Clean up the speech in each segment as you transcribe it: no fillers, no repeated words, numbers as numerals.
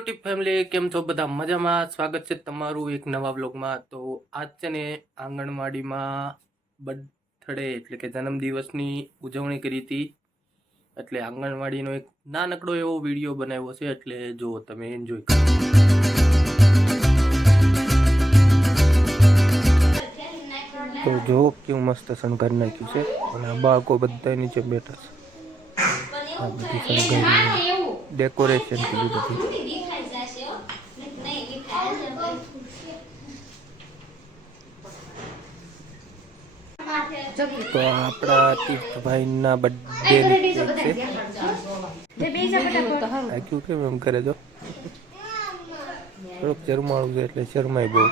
YouTube family, કેમ છો બધા? મજામાં? સ્વાગત છે તમારું એક નવા વ્લોગમાં. તો આજ છે ને આંગણવાડીમાં બર્થડે એટલે કે જન્મદિવસની ઉજવણી કરી હતી. એટલે આંગણવાડીનો એક નાનકડો એવો વિડીયો બનાવ્યો છે, એટલે જો તમે એન્જોય કરો. તો જો કેવું મસ્ત શણગાર નાખ્યું છે, અને આ બાળકો બધા નીચે બેઠા છે. આ બધી શણગારી ડેકોરેશન કરી બધી. તો આપણા તીર્થભાઈના બર્થડે કેક છે. આખ્યું કેમ એમ કરે જો, થોડુંક શરમાળું છે એટલે શરમાય બહુ.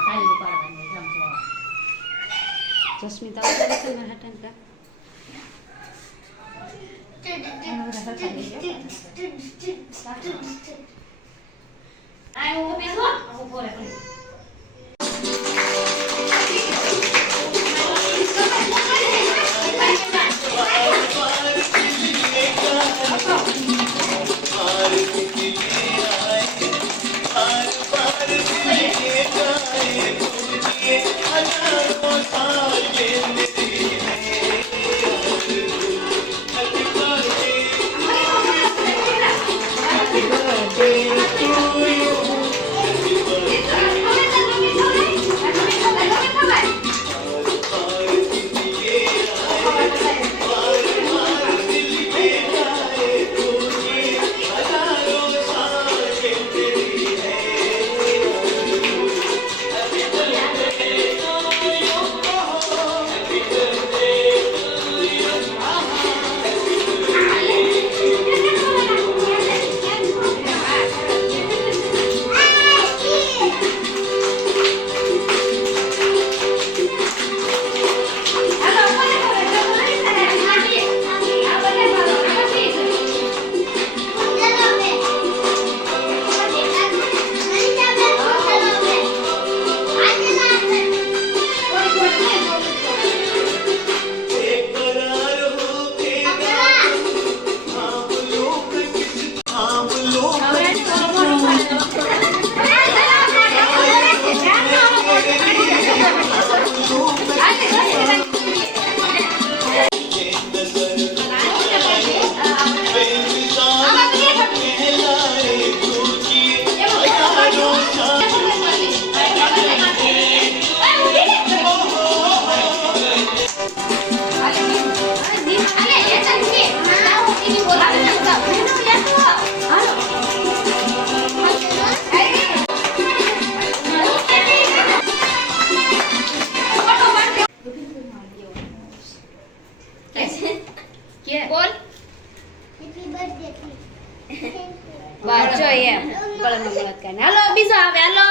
વાંચો એમ કલમ વાત કરીને. હાલો બીજો આવે. હાલો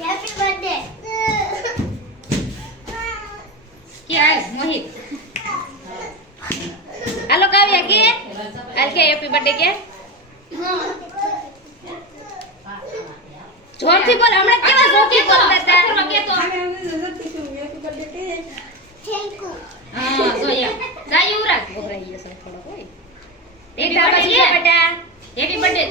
હેપી બર્થડે ક્યાં મોહિત. હાલો કાવ્યા કે આજ કે હેપી બર્થડે કે જોરથી બોલ. હમણાં કેવા જોરથી બોલતા હતા કે તો હેપી બર્થડે કે થેન્ક યુ. હા જોયા ગાયું રાખ ગોરાઈ ગયો છે થોડો. કોઈ હેપી બર્થડે બેટા. Happy birthday.